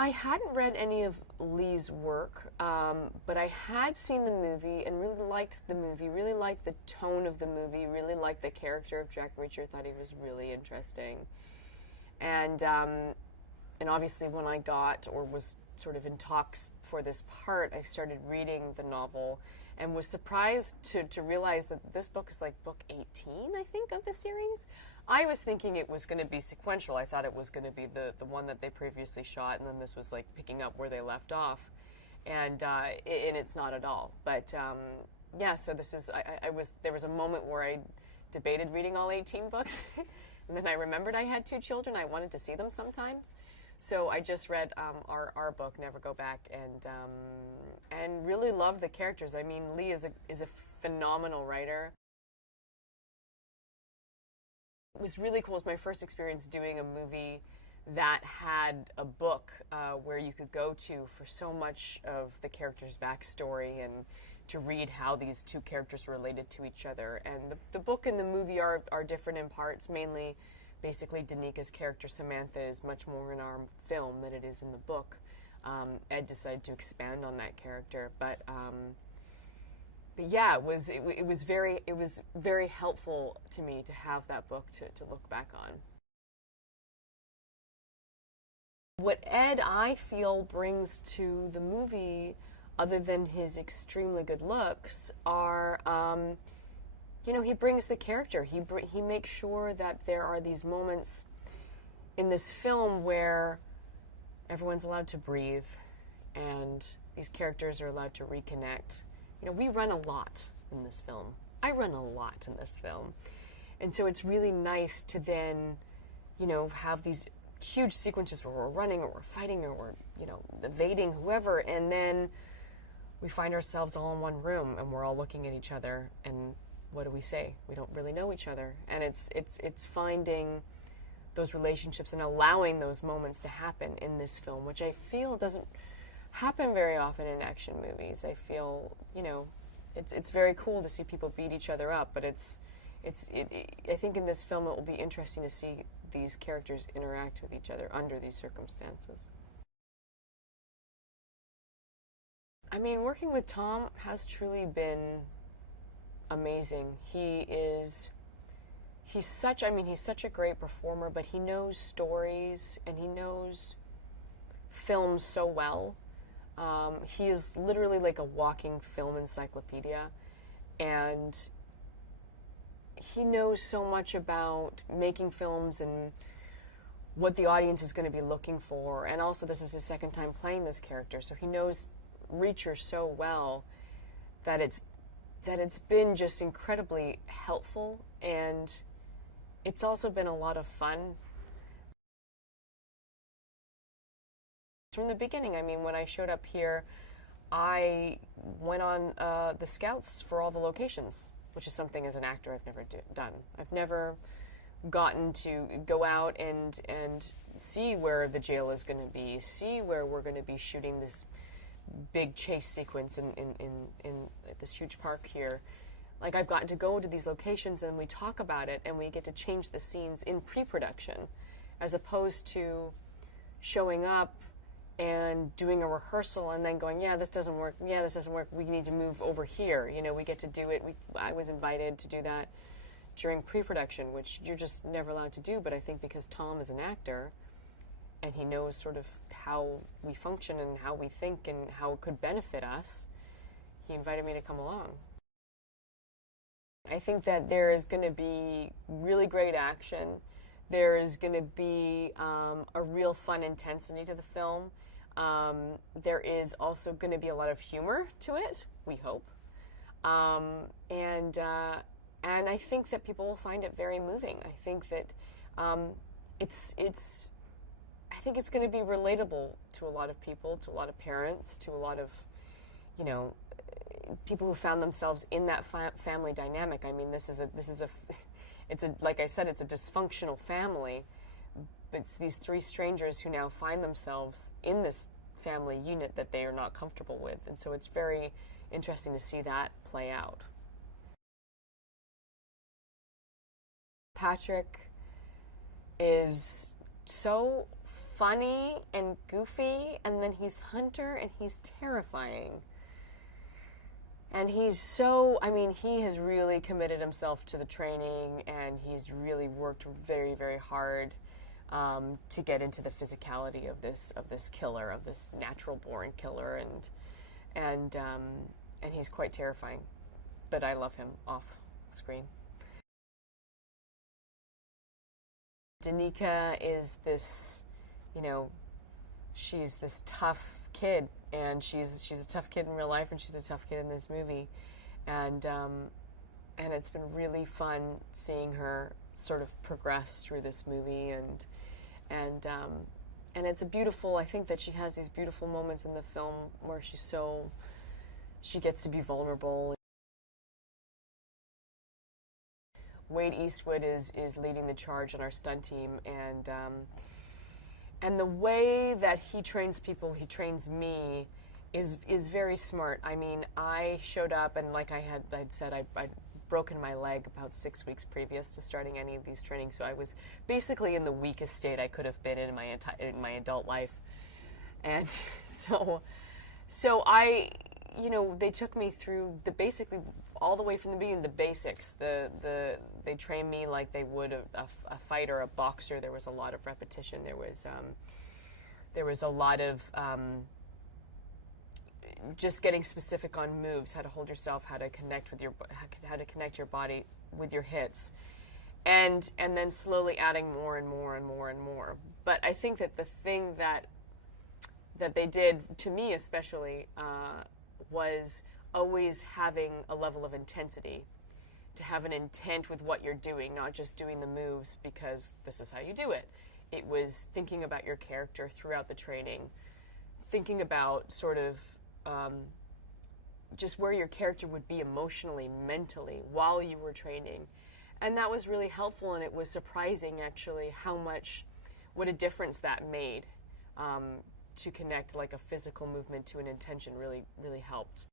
I hadn't read any of Lee's work, but I had seen the movie and really liked the movie, really liked the tone of the movie, really liked the character of Jack Reacher, thought he was really interesting. And obviously when I got, or was sort of in talks for this part, I started reading the novel and was surprised to realize that this book is like book 18, I think, of the series. I was thinking it was going to be sequential. I thought it was going to be the one that they previously shot, and then this was like picking up where they left off. And it's not at all. But yeah, so this is, there was a moment where I debated reading all 18 books, and then I remembered I had 2 children. I wanted to see them sometimes. So I just read our book, Never Go Back, and really loved the characters. I mean, Lee is a phenomenal writer. It was really cool. It was my first experience doing a movie that had a book where you could go to for so much of the character's backstory and to read how these 2 characters related to each other. And the book and the movie are different in parts, mainly. Basically, Danika's character, Samantha, is much more in our film than it is in the book. Ed decided to expand on that character, but yeah, it was very helpful to me to have that book to look back on. What Ed, I feel, brings to the movie, other than his extremely good looks, are you know, he brings the character. He makes sure that there are these moments in this film where everyone's allowed to breathe and these characters are allowed to reconnect. You know, we run a lot in this film. I run a lot in this film. And so it's really nice to then, you know, have these huge sequences where we're running or we're fighting or we're, you know, evading whoever, and then we find ourselves all in one room and we're all looking at each other, and what do we say? We don't really know each other. And it's finding those relationships and allowing those moments to happen in this film, which I feel doesn't happen very often in action movies. I feel, you know, it's very cool to see people beat each other up, but I think in this film it will be interesting to see these characters interact with each other under these circumstances. I mean, working with Tom has truly been amazing. He's such a great performer, but he knows stories and he knows film so well. He is literally like a walking film encyclopedia, and he knows so much about making films and what the audience is going to be looking for. And also, this is his second time playing this character, so he knows Reacher so well that it's been just incredibly helpful, and it's also been a lot of fun. From the beginning, I mean, when I showed up here, I went on the scouts for all the locations, which is something as an actor I've never done. I've never gotten to go out and see where the jail is going to be, see where we're going to be shooting this big chase sequence in this huge park here. Like, I've gotten to go to these locations and we talk about it and we get to change the scenes in pre-production, as opposed to showing up and doing a rehearsal and then going, yeah, this doesn't work, yeah, this doesn't work, we need to move over here. You know, we get to do it. I was invited to do that during pre-production, which you're just never allowed to do, but I think because Tom is an actor and he knows sort of how we function and how we think and how it could benefit us, he invited me to come along. I think that there is going to be really great action. There is going to be a real fun intensity to the film. There is also going to be a lot of humor to it, we hope. And I think that people will find it very moving. I think that I think it's going to be relatable to a lot of people, to a lot of parents, to a lot of, you know, people who found themselves in that family dynamic. I mean, it's like I said, it's a dysfunctional family. It's these 3 strangers who now find themselves in this family unit that they are not comfortable with, and so it's very interesting to see that play out. Patrick is so funny and goofy, and then he's Hunter, and he's terrifying. And he's so, I mean, he has really committed himself to the training, and he's really worked very, very hard to get into the physicality of this killer, of this natural-born killer, and he's quite terrifying. But I love him off screen. Danica is this, you know, she's this tough kid, and she's a tough kid in real life, and she's a tough kid in this movie, and it's been really fun seeing her sort of progress through this movie, and it's a beautiful. I think that she has these beautiful moments in the film where she gets to be vulnerable. Wade Eastwood is leading the charge on our stunt team, and the way that he trains people, he trains me, is very smart. I mean, I showed up, and like I'd said, I'd broken my leg about 6 weeks previous to starting any of these trainings, so I was basically in the weakest state I could have been in my adult life, and so I, you know, they took me through basically all the way from the beginning, the basics. They trained me like they would a fighter, a boxer. There was a lot of repetition. There was a lot of just getting specific on moves, how to hold yourself, how to connect your body with your hits, and then slowly adding more and more and more and more. But I think that the thing that they did, to me especially, was always having a level of intensity, to have an intent with what you're doing, not just doing the moves because this is how you do it. It was thinking about your character throughout the training, thinking about sort of just where your character would be emotionally, mentally, while you were training. And that was really helpful, and it was surprising, actually, what a difference that made to connect like a physical movement to an intention really, really helped.